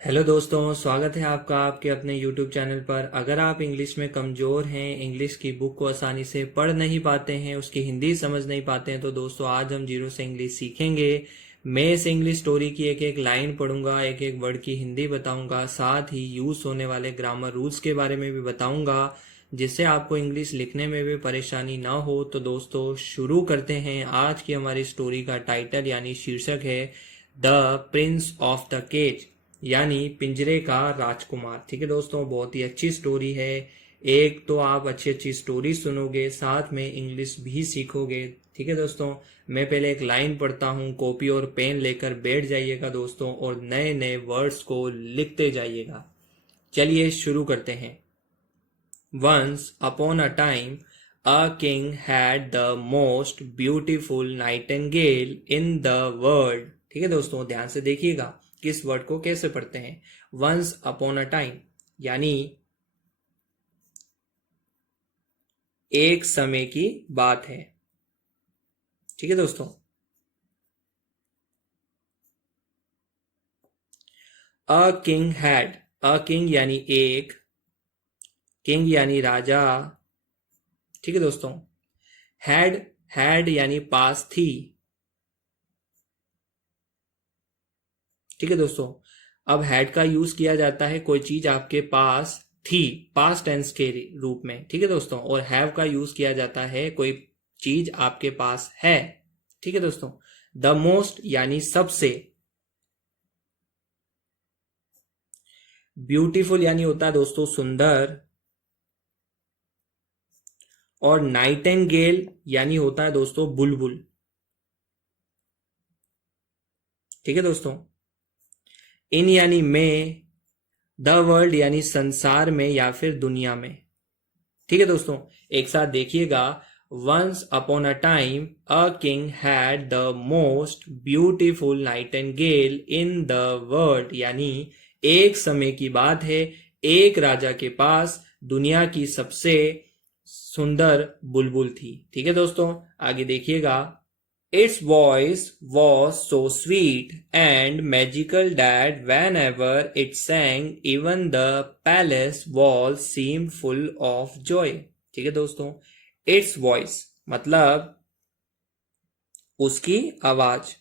Hello दोस्तों, स्वागत है आपका आपके अपने यूट्यूब चैनल पर। अगर आप इंग्लिश में कमज़ोर हैं, इंग्लिश की बुक को आसानी से पढ़ नहीं पाते हैं, उसकी हिंदी समझ नहीं पाते हैं, तो दोस्तों आज हम जीरो से इंग्लिश सीखेंगे। मैं इस इंग्लिश स्टोरी की एक एक लाइन पढ़ूंगा, एक एक वर्ड की हिंदी बताऊंगा, साथ ही यूज़ होने वाले ग्रामर रूल्स के बारे में भी बताऊंगा, जिससे आपको इंग्लिश लिखने में भी परेशानी ना हो। तो दोस्तों शुरू करते हैं। आज की हमारी स्टोरी का टाइटल यानी शीर्षक है the prince of the cage, यानी पिंजरे का राजकुमार। ठीक है दोस्तों, बहुत ही अच्छी स्टोरी है। एक तो आप अच्छी अच्छी स्टोरी सुनोगे, साथ में इंग्लिश भी सीखोगे। ठीक है दोस्तों, मैं पहले एक लाइन पढ़ता हूँ, कॉपी और पेन लेकर बैठ जाइएगा दोस्तों, और नए नए वर्ड्स को लिखते जाइएगा। चलिए शुरू करते हैं। Once upon a time, a king had the most beautiful nightingale in the world। ठीक है दोस्तों, ध्यान से देखिएगा किस वर्ड को कैसे पढ़ते हैं। Once upon a time यानी एक समय की बात है। ठीक है दोस्तों, a king had, a king यानी एक, किंग यानी राजा। ठीक है दोस्तों, हैड, हैड यानी पास थी। ठीक है दोस्तों, अब हैड का यूज किया जाता है कोई चीज आपके पास थी, पास्ट टेंस के रूप में। ठीक है दोस्तों, और हैव का यूज किया जाता है कोई चीज आपके पास है। ठीक है दोस्तों, द मोस्ट यानी सबसे, ब्यूटीफुल यानी होता है दोस्तों सुंदर, और नाइटेंगेल यानी होता है दोस्तों बुलबुल। ठीक है दोस्तों, इन यानी में, द वर्ल्ड यानी संसार में या फिर दुनिया में। ठीक है दोस्तों, एक साथ देखिएगा। Once upon a time a king had the most beautiful nightingale in the world, यानी एक समय की बात है, एक राजा के पास दुनिया की सबसे सुंदर बुलबुल थी। ठीक है दोस्तों, आगे देखिएगा। Its voice was so sweet and magical that whenever it sang, even the palace walls seemed full of joy। ठीक है दोस्तों, its voice मतलब उसकी आवाज,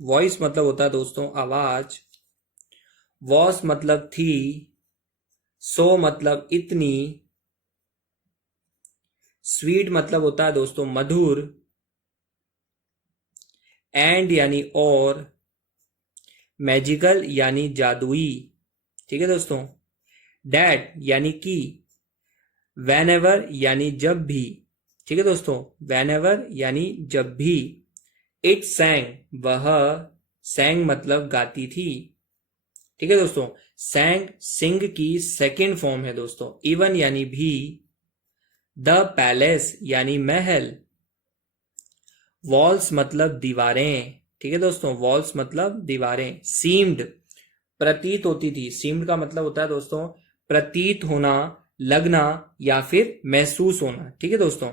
वॉइस मतलब होता है दोस्तों आवाज, वॉस मतलब थी, सो मतलब इतनी, स्वीट मतलब होता है दोस्तों मधुर, एंड यानी और, मैजिकल यानी जादुई। ठीक है दोस्तों, डैट यानी कि, whenever यानी जब भी। ठीक है दोस्तों, whenever यानी जब भी। इट sang वह, sang मतलब गाती थी। ठीक है दोस्तों, sang सिंग की सेकेंड फॉर्म है दोस्तों। इवन यानी भी, द पैलेस यानी महल, वॉल्स मतलब दीवारें। ठीक है दोस्तों, वॉल्स मतलब दीवारें। सीम्ड प्रतीत होती थी, सीम्ड का मतलब होता है दोस्तों प्रतीत होना, लगना या फिर महसूस होना। ठीक है दोस्तों,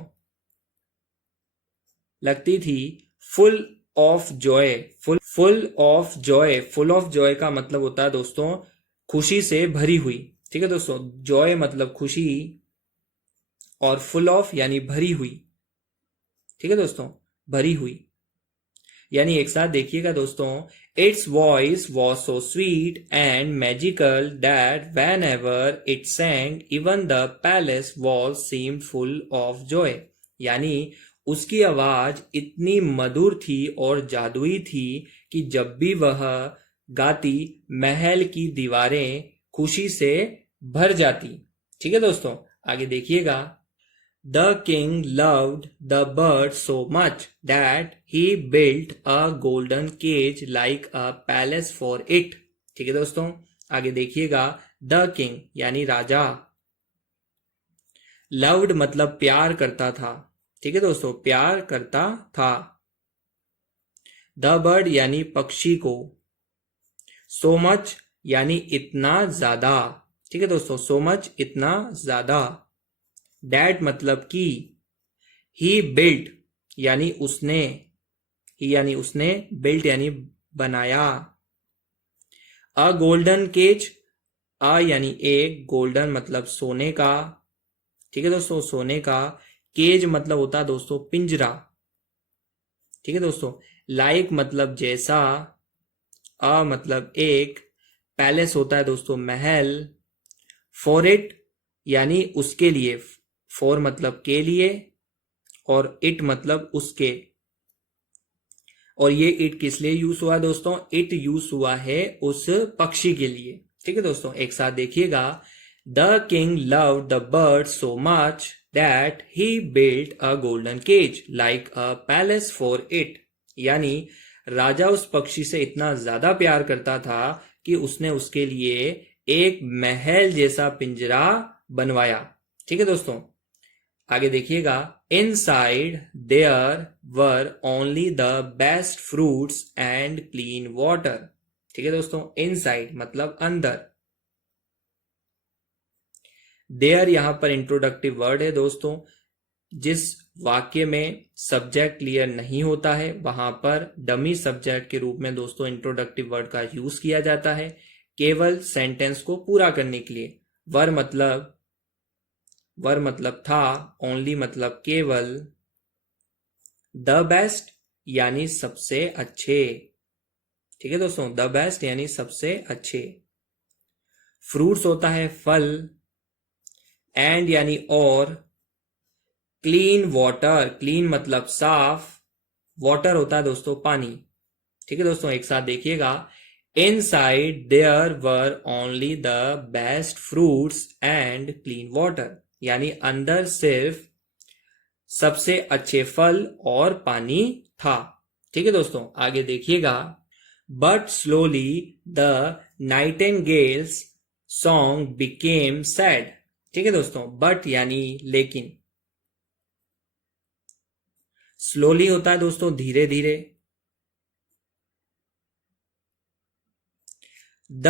लगती थी। Full of Joy, full of Joy, full of Joy का मतलब होता है दोस्तों खुशी से भरी हुई। ठीक है दोस्तों, जॉय मतलब खुशी, और फुल ऑफ यानी भरी हुई। ठीक है दोस्तों, भरी हुई यानी एक साथ देखिएगा दोस्तों। Its voice was so sweet and magical that when ever it सैंग even the palace wall seemed full of Joy, यानी उसकी आवाज इतनी मधुर थी और जादुई थी कि जब भी वह गाती, महल की दीवारें खुशी से भर जाती। ठीक है दोस्तों, आगे देखिएगा। The king loved the bird so much that he built a golden cage like a palace for it। ठीक है दोस्तों, आगे देखिएगा। The king यानी राजा, loved मतलब प्यार करता था। ठीक है दोस्तों, प्यार करता था। The bird यानी पक्षी को, so much यानी इतना ज्यादा। ठीक है दोस्तों, so much इतना ज्यादा। That मतलब कि, ही बिल्ट यानी उसने, ही यानी उसने, बिल्ट यानी बनाया। अ गोल्डन केज, अ यानी एक, गोल्डन मतलब सोने का, ठीक है दोस्तों, सोने का। केज मतलब होता है दोस्तों पिंजरा, ठीक है दोस्तों। लाइक मतलब जैसा, अ मतलब एक, पैलेस होता है दोस्तों महल। फॉर इट यानी उसके लिए, फॉर मतलब के लिए, और इट मतलब उसके। और ये इट किस लिए यूज हुआ है दोस्तों? इट यूज हुआ है उस पक्षी के लिए, ठीक है दोस्तों। एक साथ देखिएगा, the king love the bird so much that he built a golden cage like a palace for it. यानी राजा उस पक्षी से इतना ज्यादा प्यार करता था कि उसने उसके लिए एक महल जैसा पिंजरा बनवाया, ठीक है दोस्तों। आगे देखिएगा, inside there were only the best fruits and clean water, ठीक है दोस्तों। इनसाइड मतलब अंदर। देयर यहां पर इंट्रोडक्टिव वर्ड है दोस्तों। जिस वाक्य में सब्जेक्ट क्लियर नहीं होता है वहां पर डमी सब्जेक्ट के रूप में दोस्तों इंट्रोडक्टिव वर्ड का यूज किया जाता है, केवल सेंटेंस को पूरा करने के लिए। वर मतलब था, ओनली मतलब केवल, द बेस्ट यानी सबसे अच्छे, ठीक है दोस्तों, द बेस्ट यानी सबसे अच्छे। फ्रूट्स होता है फल, एंड यानी और, क्लीन वाटर, क्लीन मतलब साफ, वाटर होता है दोस्तों पानी, ठीक है दोस्तों। एक साथ देखिएगा, inside there were only the best fruits and clean water, यानी अंदर सिर्फ सबसे अच्छे फल और पानी था, ठीक है दोस्तों। आगे देखिएगा, but slowly the nightingales song became sad, ठीक है दोस्तों। बट यानी लेकिन, स्लोली होता है दोस्तों धीरे धीरे, द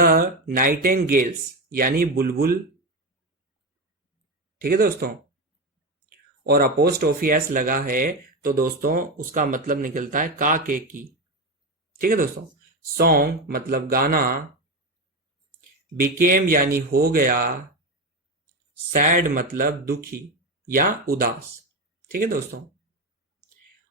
नाइटिंगेल्स यानी बुलबुल, ठीक है दोस्तों। और अपोस्ट्रोफी एस लगा है तो दोस्तों उसका मतलब निकलता है का के की, ठीक है दोस्तों। सॉन्ग मतलब गाना, बिकेम यानी हो गया, सैड मतलब दुखी या उदास, ठीक है दोस्तों।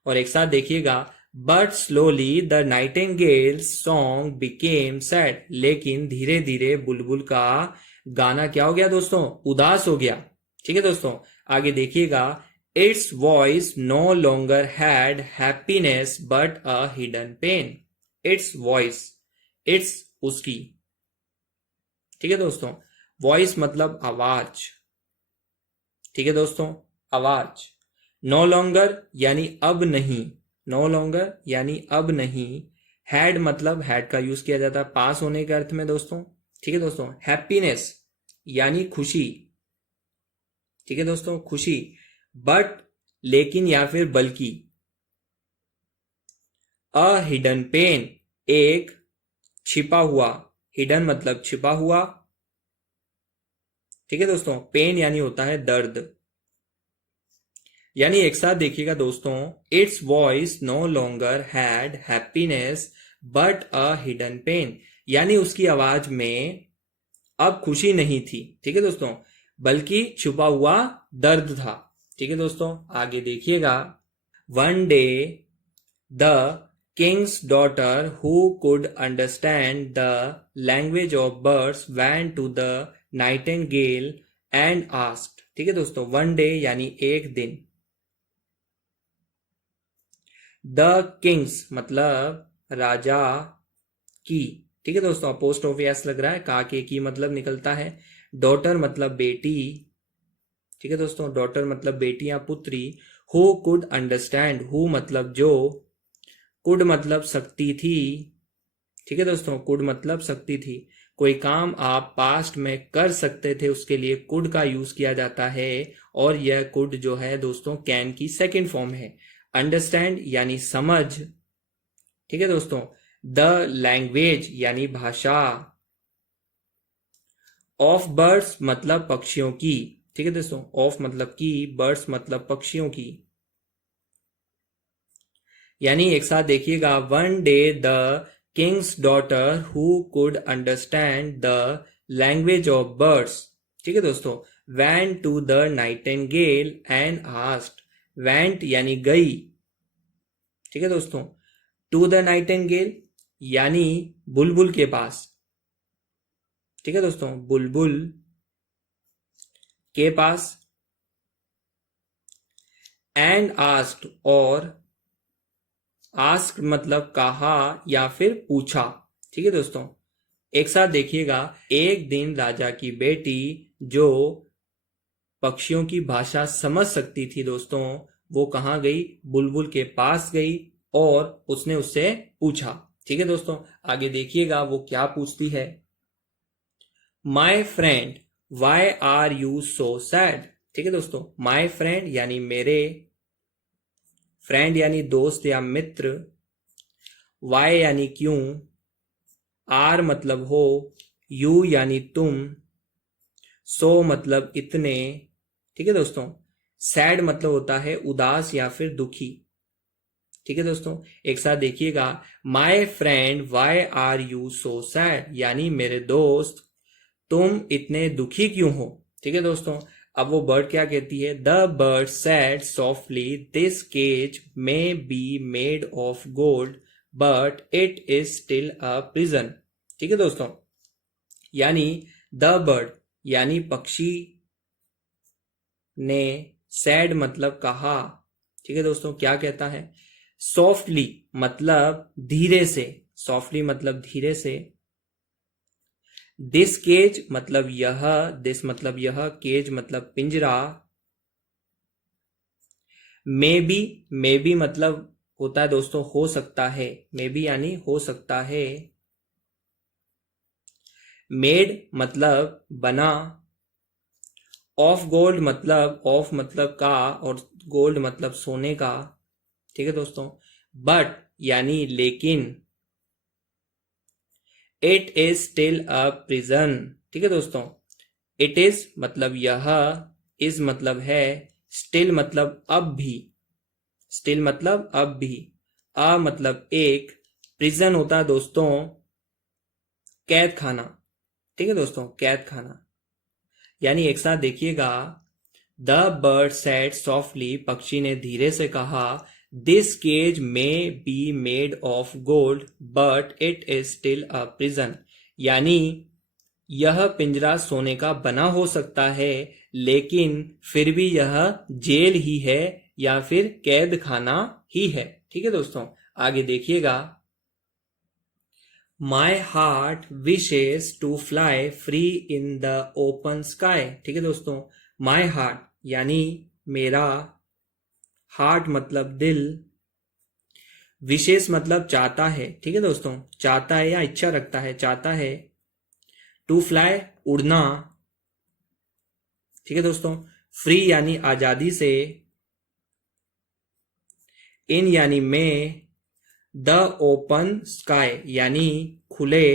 और एक साथ देखिएगा, but slowly the Nightingale song became sad, लेकिन धीरे धीरे बुलबुल का गाना क्या हो गया दोस्तों? उदास हो गया, ठीक है दोस्तों। आगे देखिएगा, its voice no longer had happiness but a hidden pain. Its voice, its उसकी, ठीक है दोस्तों। वॉइस मतलब आवाज, ठीक है दोस्तों, आवाज। नो लॉन्गर यानी अब नहीं, नो लॉन्गर यानी अब नहीं। हैड मतलब हैड का यूज किया जाता है पास होने के अर्थ में दोस्तों, ठीक है दोस्तों। हैप्पीनेस यानी खुशी, ठीक है दोस्तों, खुशी। बट लेकिन या फिर बल्कि। अ हिडन पेन एक छिपा हुआ, हिडन मतलब छिपा हुआ, ठीक है दोस्तों। पेन यानी होता है दर्द। यानी एक साथ देखिएगा दोस्तों, its voice no longer had happiness but a hidden pain, यानी उसकी आवाज में अब खुशी नहीं थी, ठीक है दोस्तों, बल्कि छुपा हुआ दर्द था, ठीक है दोस्तों। आगे देखिएगा, one day the king's daughter who could understand the language of birds went to the nightingale and asked, ठीक है दोस्तों। वन डे यानी एक दिन, द किंग्स मतलब राजा की, ठीक है दोस्तों। अपोस्ट्रोफी एस लग रहा है, का के की मतलब निकलता है। डॉटर मतलब बेटी, ठीक है दोस्तों, डॉटर मतलब बेटी या पुत्री। हु कुड अंडरस्टैंड, हु मतलब जो, कुड मतलब सकती थी, ठीक है दोस्तों, कुड मतलब सकती थी। कोई काम आप पास्ट में कर सकते थे उसके लिए कुड का यूज किया जाता है, और यह कुड जो है दोस्तों कैन की सेकंड फॉर्म है। अंडरस्टैंड यानी समझ, ठीक है दोस्तों। द लैंग्वेज यानी भाषा। ऑफ बर्ड्स मतलब पक्षियों की, ठीक है दोस्तों। ऑफ मतलब की, बर्ड्स मतलब पक्षियों की। यानी एक साथ देखिएगा, one day the king's daughter who could understand the language of birds. ठीक है दोस्तों, went to the nightingale and asked. went यानी गई, ठीक है दोस्तों, to the nightingale यानी बुलबुल के पास, ठीक है दोस्तों, बुलबुल के पास, एंड आस्क्ड और आस्क्ड मतलब कहा या फिर पूछा, ठीक है दोस्तों। एक साथ देखिएगा, एक दिन राजा की बेटी जो पक्षियों की भाषा समझ सकती थी दोस्तों, वो कहाँ गई, बुलबुल के पास गई और उसने उससे पूछा, ठीक है दोस्तों। आगे देखिएगा वो क्या पूछती है। My friend why are you so sad, ठीक है दोस्तों, माई फ्रेंड यानी मेरे, फ्रेंड यानी दोस्त या मित्र, वाई यानी क्यों, आर मतलब हो, यू यानी तुम, सो मतलब इतने, ठीक है दोस्तों, सैड मतलब होता है उदास या फिर दुखी, ठीक है दोस्तों। एक साथ देखिएगा, my friend why are you so sad यानी मेरे दोस्त तुम इतने दुखी क्यों हो, ठीक है दोस्तों। अब वो बर्ड क्या कहती है, the bird said softly this cage may be made of gold but it is still a prison, ठीक है दोस्तों। यानी द बर्ड यानी पक्षी ने, सैड मतलब कहा, ठीक है दोस्तों, क्या कहता है, सॉफ्टली मतलब धीरे से, सॉफ्टली मतलब धीरे से, दिस केज मतलब यह, दिस मतलब यह, केज मतलब पिंजरा, मे बी मतलब होता है दोस्तों हो सकता है, मे बी यानी हो सकता है, मेड मतलब बना, ऑफ गोल्ड मतलब, ऑफ मतलब का और गोल्ड मतलब सोने का, ठीक है दोस्तों, बट यानी लेकिन, it is still a prison, ठीक है दोस्तों। इट इज मतलब यह, इज मतलब है, स्टिल मतलब अब भी, स्टिल मतलब अब भी, अ मतलब एक, प्रिजन होता है दोस्तों कैद खाना, ठीक है दोस्तों, कैद खाना। यानी एक साथ देखिएगा, द बर्ड सेड सॉफ्टली, पक्षी ने धीरे से कहा, this cage may be made of gold but it is still a prison, यानी यह पिंजरा सोने का बना हो सकता है लेकिन फिर भी यह जेल ही है या फिर कैद खाना ही है, ठीक है दोस्तों। आगे देखिएगा, my heart wishes to fly free in the open sky, ठीक है दोस्तों, माई हार्ट यानी मेरा, हार्ट मतलब दिल, विशेष मतलब चाहता है, ठीक है दोस्तों, चाहता है या इच्छा रखता है, चाहता है, टू फ्लाई उड़ना, ठीक है दोस्तों, फ्री यानी आजादी से, इन यानी में, द ओपन स्काई यानी खुले,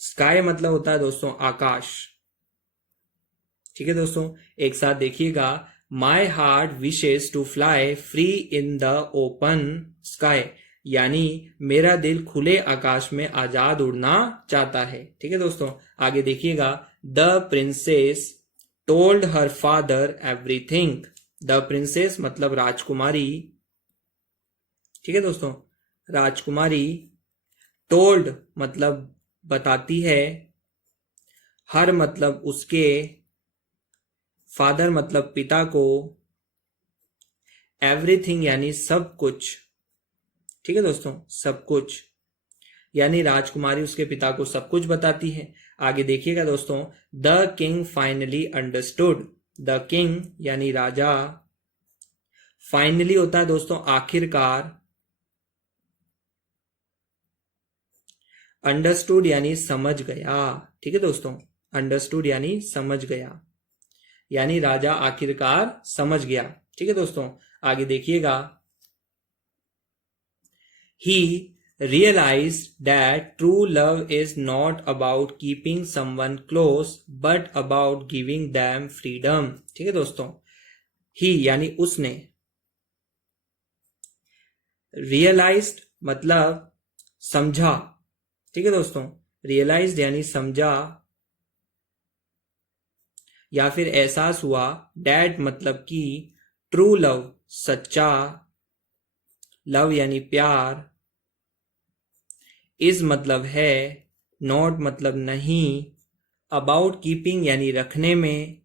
स्काई मतलब होता है दोस्तों आकाश, ठीक है दोस्तों। एक साथ देखिएगा, my heart wishes to fly free in the open sky, यानी मेरा दिल खुले आकाश में आजाद उड़ना चाहता है, ठीक है दोस्तों। आगे देखिएगा, the princess told her father everything, the princess मतलब राजकुमारी, ठीक है दोस्तों, राजकुमारी, टोल्ड मतलब बताती है, हर मतलब उसके, फादर मतलब पिता को, एवरीथिंग यानी सब कुछ, ठीक है दोस्तों, सब कुछ, यानी राजकुमारी उसके पिता को सब कुछ बताती है। आगे देखिएगा दोस्तों, the king finally understood, the king यानी राजा, फाइनली होता है दोस्तों आखिरकार, अंडरस्टूड यानी समझ गया, ठीक है दोस्तों, अंडरस्टूड यानी समझ गया, यानी राजा आखिरकार समझ गया, ठीक है दोस्तों। आगे देखिएगा, ही realized that true love is not about keeping someone close but about giving them freedom, ठीक है दोस्तों। ही यानी उसने, realized मतलब समझा। ठीक है दोस्तों, रियलाइज्ड यानी समझा या फिर एहसास हुआ। डैट मतलब कि ट्रू लव, सच्चा लव यानी प्यार। इज मतलब है, नॉट मतलब नहीं। अबाउट कीपिंग यानी रखने में।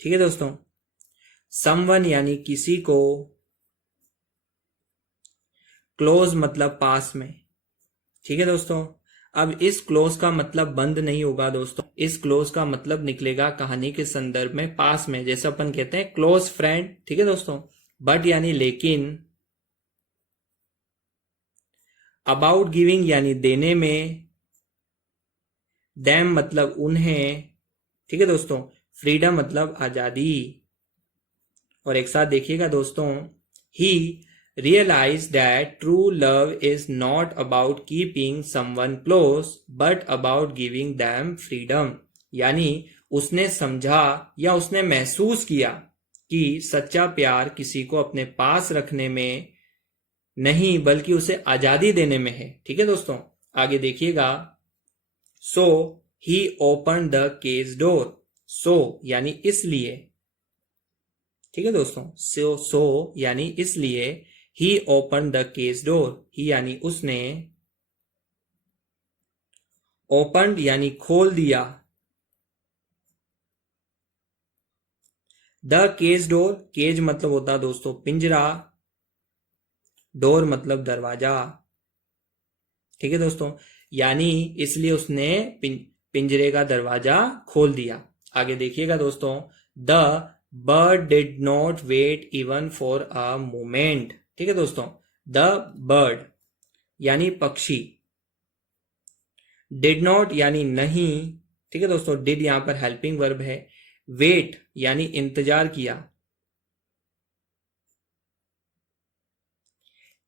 ठीक है दोस्तों, समवन यानी किसी को। क्लोज मतलब पास में। ठीक है दोस्तों, अब इस क्लोज का मतलब बंद नहीं होगा दोस्तों, इस क्लोज का मतलब निकलेगा कहानी के संदर्भ में पास में, जैसे अपन कहते हैं क्लोज फ्रेंड। ठीक है दोस्तों, बट यानी लेकिन। अबाउट गिविंग यानी देने में। देम मतलब उन्हें। ठीक है दोस्तों, फ्रीडम मतलब आजादी। और एक साथ देखिएगा दोस्तों, ही realize that true love is not about keeping someone close but about giving them freedom। यानी उसने समझा या उसने महसूस किया कि सच्चा प्यार किसी को अपने पास रखने में नहीं बल्कि उसे आजादी देने में है। ठीक है दोस्तों, आगे देखिएगा। सो ही ओपन द केज डोर। सो यानी इसलिए। ठीक है दोस्तों, सो यानी इसलिए। ही ओपन द केज डोर, ही यानी उसने। ओपन यानी खोल दिया। द केज डोर, केज मतलब होता है दोस्तों पिंजरा, डोर मतलब दरवाजा। ठीक है दोस्तों, यानी इसलिए उसने पिंजरे का दरवाजा खोल दिया। आगे देखिएगा दोस्तों, the bird did not wait even for a moment. ठीक है दोस्तों, द बर्ड यानी पक्षी। डिड नॉट यानी नहीं। ठीक है दोस्तों, डिड यहां पर हेल्पिंग वर्ब है। वेट यानी इंतजार किया।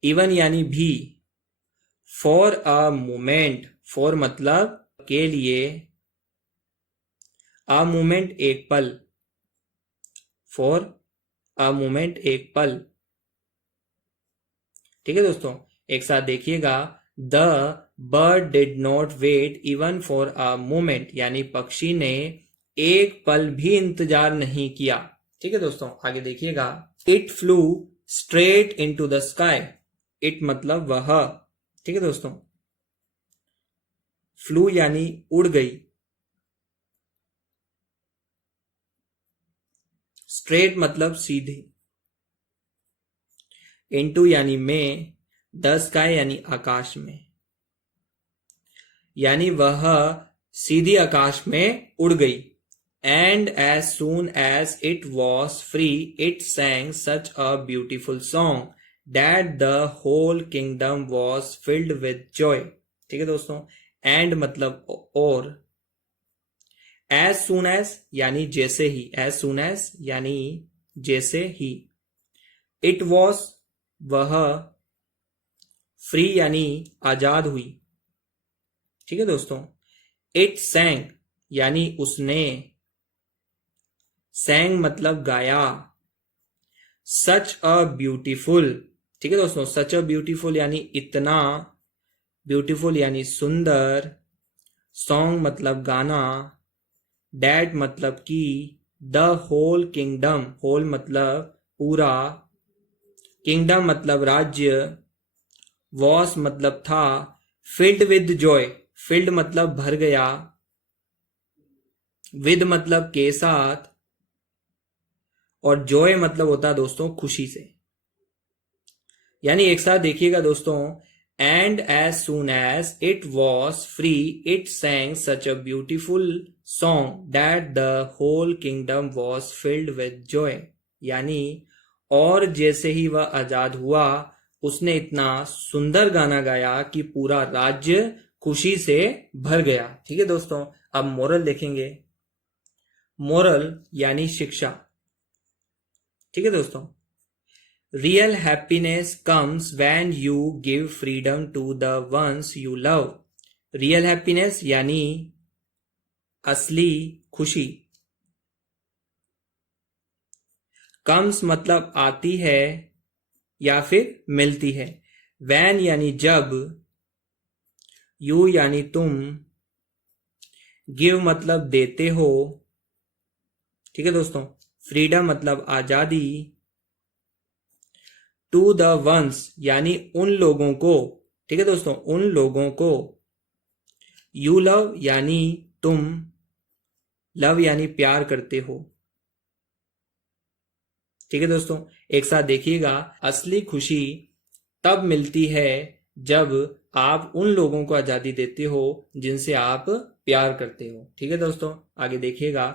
इवन यानी भी। फॉर अ मोमेंट, फॉर मतलब के लिए। अ मोमेंट एक पल। फॉर अ मोमेंट एक पल। ठीक है दोस्तों, एक साथ देखिएगा। The bird did not wait even for a moment, यानी पक्षी ने एक पल भी इंतजार नहीं किया। ठीक है दोस्तों, आगे देखिएगा। It flew straight into the sky. It मतलब वह। ठीक है दोस्तों, फ्लू यानी उड़ गई। स्ट्रेट मतलब सीधी। इनटू यानी में। द स्काई यानी आकाश में, यानी वह सीधी आकाश में उड़ गई। And as soon as it was free it sang such a beautiful song that the whole kingdom was filled with joy। ठीक है दोस्तों, एंड मतलब और। एज सून एज यानी जैसे ही, एज सून एज यानी जैसे ही। इट वॉज वह। फ्री यानी आजाद हुई। ठीक है दोस्तों, इट sang यानी उसने। sang मतलब गाया। सच अ ब्यूटीफुल। ठीक है दोस्तों, सच अ ब्यूटीफुल यानी इतना। ब्यूटीफुल यानी सुंदर। सॉन्ग मतलब गाना। डैट मतलब कि। द होल किंगडम, होल मतलब पूरा। किंगडम मतलब राज्य। वॉस मतलब था। फिल्ड विद जॉय, फिल्ड मतलब भर गया। विद मतलब के साथ। और जॉय मतलब होता है दोस्तों खुशी से। यानी एक साथ देखिएगा दोस्तों। And as soon as it was free it sang such a beautiful song that the whole kingdom was filled with joy। यानी और जैसे ही वह आजाद हुआ उसने इतना सुंदर गाना गाया कि पूरा राज्य खुशी से भर गया। ठीक है दोस्तों, अब मोरल देखेंगे। मोरल यानी शिक्षा। ठीक है दोस्तों, real happiness comes when you give freedom to the ones you love. Real happiness यानी असली खुशी। कम्स मतलब आती है या फिर मिलती है। वैन यानी जब, यू यानी तुम, गिव मतलब देते हो, ठीक है दोस्तों, फ्रीडम मतलब आजादी, टू द वंस यानी उन लोगों को, ठीक है दोस्तों, उन लोगों को, यू लव यानी तुम, लव यानी प्यार करते हो, ठीक है दोस्तों। एक साथ देखिएगा, असली खुशी तब मिलती है जब आप उन लोगों को आजादी देते हो जिनसे आप प्यार करते हो, ठीक है दोस्तों। आगे देखिएगा,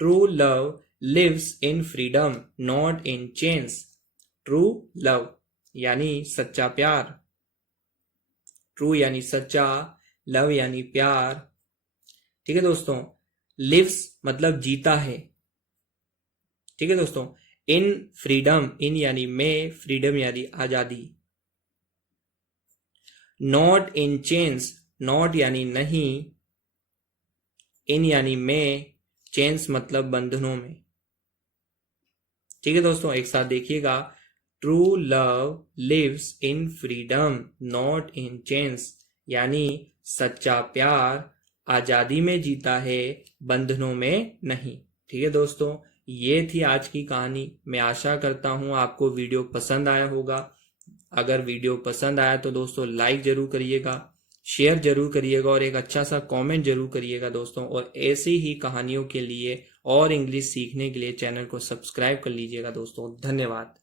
true love lives in freedom not in chains. True love यानी सच्चा प्यार, ट्रू यानी सच्चा, लव यानी प्यार, ठीक है दोस्तों। लिव्स मतलब जीता है, ठीक है दोस्तों। इन फ्रीडम, इन यानी में, फ्रीडम यानी आजादी। नॉट इन चेन्स, नॉट यानी नहीं, इन यानी में, चेन्स मतलब बंधनों में, ठीक है दोस्तों। एक साथ देखिएगा, true love lives in freedom not in chains, यानी सच्चा प्यार आजादी में जीता है, बंधनों में नहीं, ठीक है दोस्तों। ये थी आज की कहानी। मैं आशा करता हूं आपको वीडियो पसंद आया होगा। अगर वीडियो पसंद आया तो दोस्तों लाइक जरूर करिएगा, शेयर जरूर करिएगा और एक अच्छा सा कमेंट जरूर करिएगा दोस्तों। और ऐसी ही कहानियों के लिए और इंग्लिश सीखने के लिए चैनल को सब्सक्राइब कर लीजिएगा दोस्तों। धन्यवाद।